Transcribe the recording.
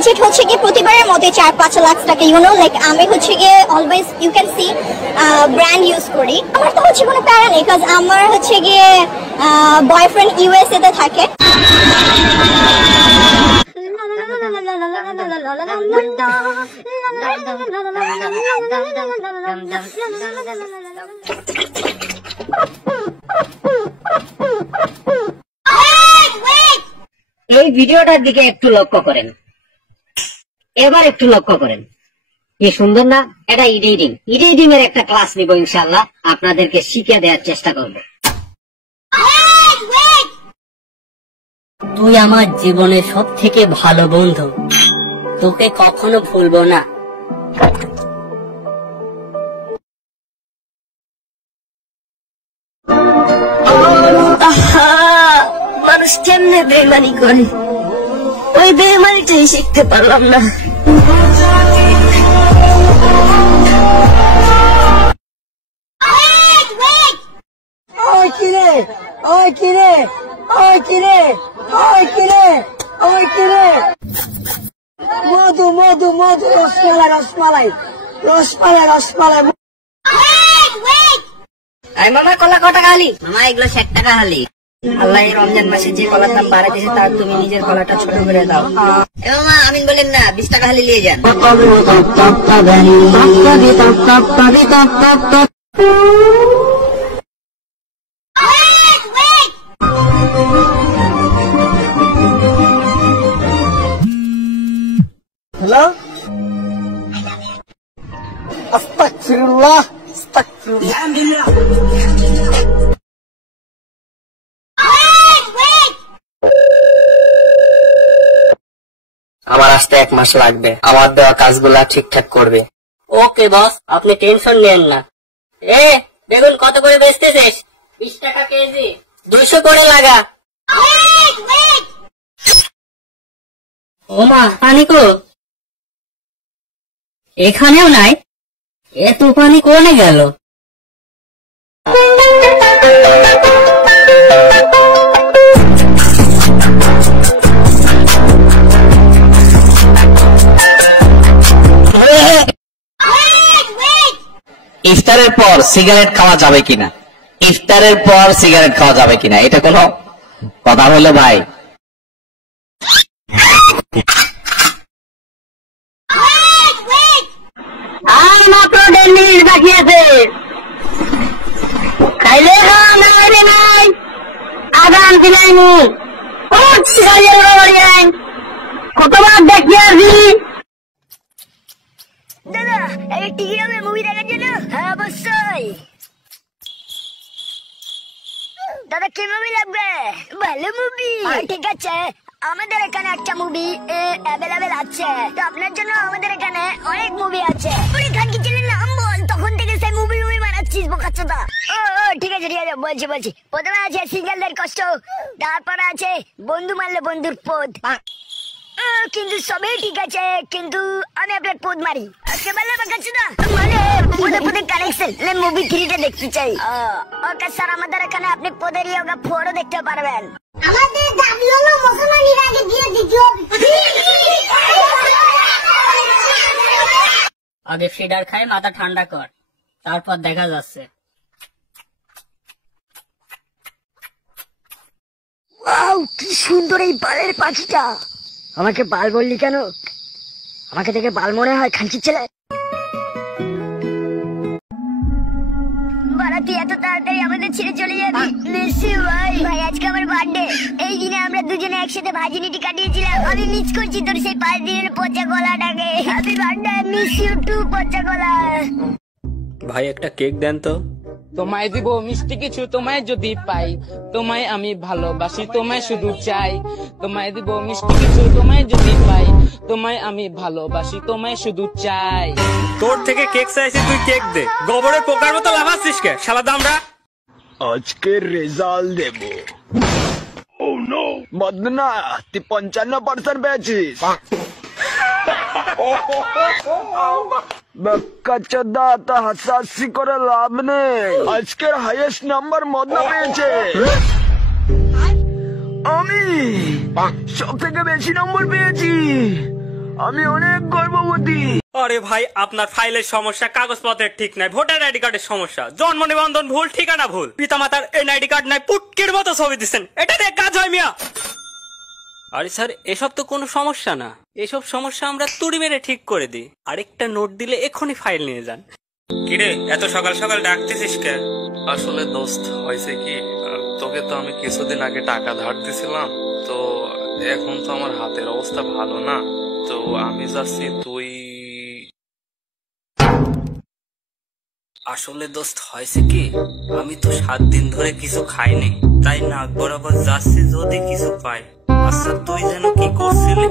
Budget হচ্ছে কি প্রতিবারের মতো 4-5 লাখ টাকা, লাইক আমি হচ্ছে গিয়ে always you can see brand use করি। আমার তো হচ্ছে কোনো প্যারা নেই, কাজ আমার হচ্ছে গিয়ে বয়ফ্রেন্ড ইউএসএ তে থাকে। এই ভিডিওটার দিকে একটু লক্ষ্য করেন, এবার একটু লক্ষ্য করেন, কি সুন্দর না? এটা এডিটিং এর একটা ক্লাস নিব ইনশাআল্লাহ, আপনাদেরকে শিখিয়ে দেওয়ার চেষ্টা করব। তুই আমার জীবনের সব থেকে ভালো বন্ধু, তোকে কখনো ভুলবো না। মানুষ কেমনে বেইমানি করে, ওই বেইমানিটাই শিখতে পারলাম না। মধু মধু মধু, রসমালাই রসমালাই রসমালাই রসমালাই। মামা কলা কত টাকা হালি? মামা এগুলো 60 টাকা হালি। আল্লাহ এই রমজান মাসে যে কলার দাম বাড়াই দিয়েছে, তার তুমি নিজের কলাটা ছোট করে দাও। মামা আমিন বলেন না, 20 টাকা হালি নিয়ে যান। হ্যালো, আস্তাগফিরুল্লাহ আস্তাগফিরুল্লাহ। আমার আসতে 1 মাস লাগবে, আমার দেওয়া কাজগুলা ঠিকঠাক করবে। ওকে বস, আপনি টেনশন নেন না। বেগুন কত করে বেচতেছিস? 20 টাকা কেজি। 200 করে লাগা। ওমা পানি কো? এখানেও নাই, এত পানি কোনে গেল? ইফতারের পর সিগারেট খাওয়া যাবে কিনা? ইফতারের পর সিগারেট খাওয়া যাবে কিনা, এটা কোনো কথা হলো ভাই? আর মাত্র 1.5 মিনিট বাকি আছে। খাইলে নাই আগান দিলাইনি কতবার দেখি আসি। দাদা এই টিকিট হবে মুভি দেখার জন্য? হ্যাঁ অবশ্যই। দাদা কি মুভি লাগবে? ভালো মুভি। ঠিক আছে, আমাদের এখানে একটা মুভি অ্যাভেলেবেল আছে, তো আপনার জন্য আমাদের এখানে অনেক মুভি আছে। খানকি চ্যানেল নাম বল, তখন থেকে সেই মুভি বানাচ্ছিস বোকাচোদা। ও ঠিক আছে বলছি। প্রথমে আছে সিঙ্গেলদের কষ্ট, তারপরে আছে বন্ধু মারলে বন্ধুর পদ। কিন্তু সবই ঠিক আছে, কিন্তু আমি আপনার পদ মারি। মানে কানেকশন মুভি 3টা দেখতে চাই। ওকে স্যার, আমাদের এখানে আপনি পদের ইয়োগা 4ও দেখতে পারবেন। আমাদের দাবি হলো মুসলমানের আগে বিয়ে দিতে হবে। আগে ফিডার খায় মাথা ঠান্ডা কর, তারপর দেখা যাচ্ছে। ওয়াও, কি সুন্দর এই বালের পাখিটা। আমাকে বাল বললি কেন? আমাকে দেখে বাল মনে হয় খানকির ছেলে? তুই এত তাড়াতাড়ি আমাদের ছেড়ে চলে যাবি? ভাই আজকে আমার বার্থডে, এই দিনে আমরা দুজনে একসাথে ভাজিনিটি কাটিয়েছিলাম। আমি মিস করছি তোর সেই 5 দিনের পচা গলাটাকে। Happy birthday, miss you too পচা গলা। ভাই একটা কেক দেন তো। তোমায় দিব মিষ্টি কিছু, তোমায় যদি পাই, তোমায় আমি ভালোবাসি, তোমায় শুধু চাই। তোমায় দিব মিষ্টি কিছু, তোমায় যদি পাই, তোমায় আমি ভালোবাসি, তোমায় শুধু চাই। তোর থেকে কেক চাইছি, তুই কেক দে। গোবরের পোকার মতো লাফাচ্ছিস কে শালা দামড়া? আজকে রেজাল্ট দেব। ও নো, বদনা তুই 55% পেয়েছিস। বাচ্চাদা তা হাসাহাসি করে লাভ নেই, আজকের হাইয়েস্ট নাম্বার মদনা পেয়েছে। আমি সব থেকে বেশি নম্বর পেয়েছি। আমি অনেক গর্ভবতী। আরে ভাই আপনার ফাইলের সমস্যা, কাগজপত্রের ঠিক নাই, ভোটার আইডি কার্ডের সমস্যা, জন্ম নিবন্ধন ভুল, ঠিকানা ভুল, পিতামাতার এনআইডি কার্ড নাই, পুটকির মতো ছবি দিচ্ছেন, এটা দিয়ে কাজ হয় মিয়া? আরে স্যার এসব তো কোনো সমস্যা না, এসব সমস্যা আমরা তুড়ি মেরে ঠিক করে দিই, আরেকটা নোট দিলে এক্ষুনি ফাইল নিয়ে যান। কিরে এত সকাল সকাল ডাকতেছিস কে? আসলে দোস্ত হয়েছে কি, তোকে তো আমি কিছুদিন আগে টাকা ধার দিছিলাম, তো এখন তো আমার হাতের অবস্থা ভালো না, তো আমি চাচ্ছি তুই। আসলে দোস্ত হয়েছে কি, আমি তো 7 দিন ধরে কিছু খাইনি, তাই নাক বরাবর যাচ্ছি যদি কিছু পাই। আচ্ছা তুই যেন কি করছিলি?